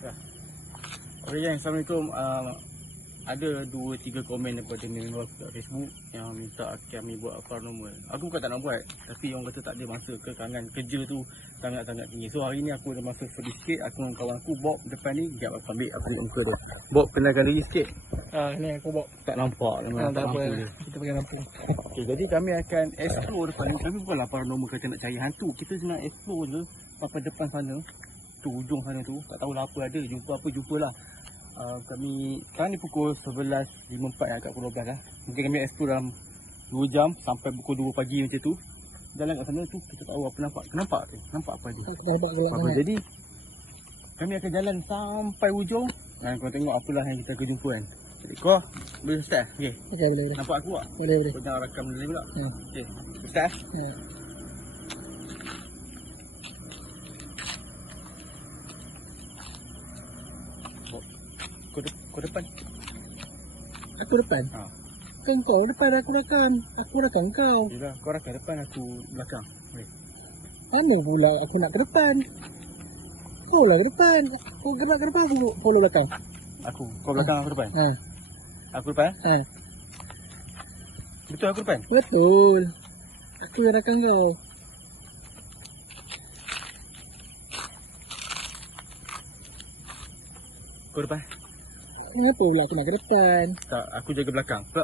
Okay gang, Assalamualaikum. Ada 2-3 komen daripada member kat Facebook yang minta kami buat paranormal. Aku bukan tak nak buat, tapi orang kata tak ada masa, kekangan kerja tu sangat-sangat tinggi. So hari ni aku ada masa free sikit. Aku dengan kawan aku Bob depan ni. Sekejap aku ambil muka dia. Bob, kenalkan diri sikit. Ni aku Bob. Tak nampak nama. Tak apa, kita pakai lampu. Okay, jadi kami akan explore depan ni. Kami bukanlah paranormal kata nak cari hantu. Kita nak explore je apa depan sana. Tu ujung sana tu. Tak tahulah apa ada. Jumpa apa, jumpalah. Kami sekarang ni pukul 11.54 kat pukul 12 lah. Mungkin kami explore dalam 2 jam sampai pukul 2 pagi macam tu. Jalan kat sana tu kita tahu apa nampak. Nampak tu? Nampak apa dia? Nampak gelap sangat. Jadi kami akan jalan sampai ujung. Dan kau tengok apalah yang kita akan jumpa kan. Jadi kau boleh start? Okey. Okey, boleh. Nampak aku tak? Boleh. Kau jangan rakam dulu pula. Ya. Okey. Start? Ya. Kau depan. Aku depan. Ha. Kan kau depan, aku belakang. Aku belakang kau. Yalah, kau rakam depan, aku belakang. Boleh. Mana pula aku nak ke depan? Kau lah ke depan. Kau gerak ke depan, aku follow belakang. Kau belakang, aku depan. Ha. Aku depan? Ha. Betul aku depan? Betul. Aku yang belakang kau. Kau depan? Kenapa pula aku nak ke depan? Tak, aku jaga belakang. Sebab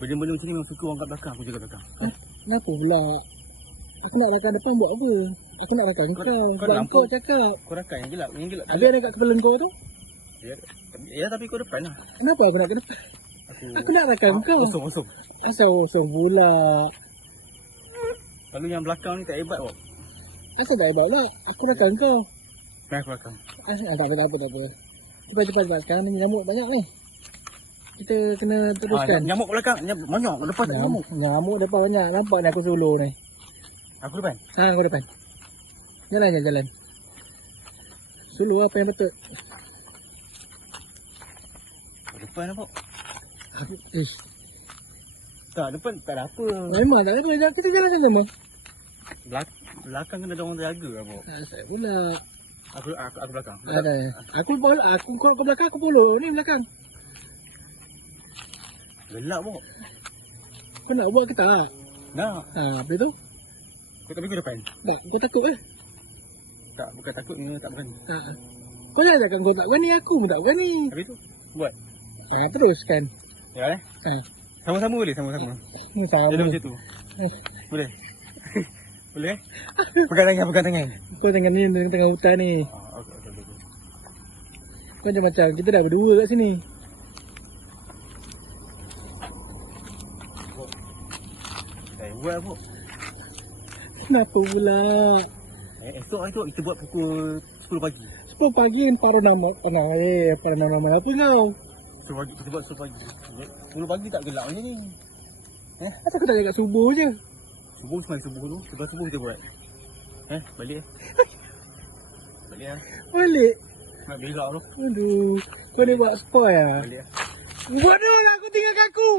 benda-benda macam ni memang suka orang kat belakang. Aku jaga belakang. Kenapa pula? Aku nak rakam depan buat apa? Aku nak rakam kau. kau Sebab nampak. kau cakap. Kau rakam yang gelap. Yang gelap. Habis ada kat kepala kau tu? Ya, tapi kau depan lah. Kenapa aku nak ke depan? Aku nak rakam kau. Kosong. Asal kosong pula. Lalu yang belakang ni tak hebat kok. Asal tak hebat pula? Aku rakam kau. Main aku rakam. Tak apa. Cepat rakam ni, nyamuk banyak ni. Kita kena teruskan. Nyamuk belakang. Banyak. Depan tak nyamuk. Nyamuk depan banyak. Nampak ni aku solo ni. Aku depan. Aku depan. Jalan. Solo apa yang betul? Depan nampak. Ish. Tak, depan tak ada apa. Memang tak ada apa. Kita jalan sama. Belakang kena ada orang jaga apa. Asal pula. Aku belakang. Ada. Aku kau belakang, aku follow. Ni belakang. Gelap kok. Kau nak buat ke tak? Nak. Habis tu? Tapi kau depan. Tak, kau takut ke? Tak, bukan takut ni, tak berani. Kau jangan cakap kau tak berani, aku pun tak berani. Habis tu, buat. Teruskan. Ya eh? Sama-sama boleh, sama-sama. Sama. Jadi macam tu. Boleh? Boleh? Pegang tangan. Kau tengah ni, tengah hutan ni. Okey. Kau macam kita dah berdua kat sini. Buat apa? Kenapa pula? Esok kita buat pukul 10 pagi. 10 pagi paranormal. Paranormal apa kau? 10 pagi, kita buat 10 pagi. 10 pagi tak gelap macam ni. Asal aku tak cakap subuh je? Subuh dulu. Lepas subuh kita buat. Balik Balik lah. Balik? Nak berak tu. Aduh. Kau ni buat spoil lah. Balik lah. Bodoh lah aku tinggalkan aku.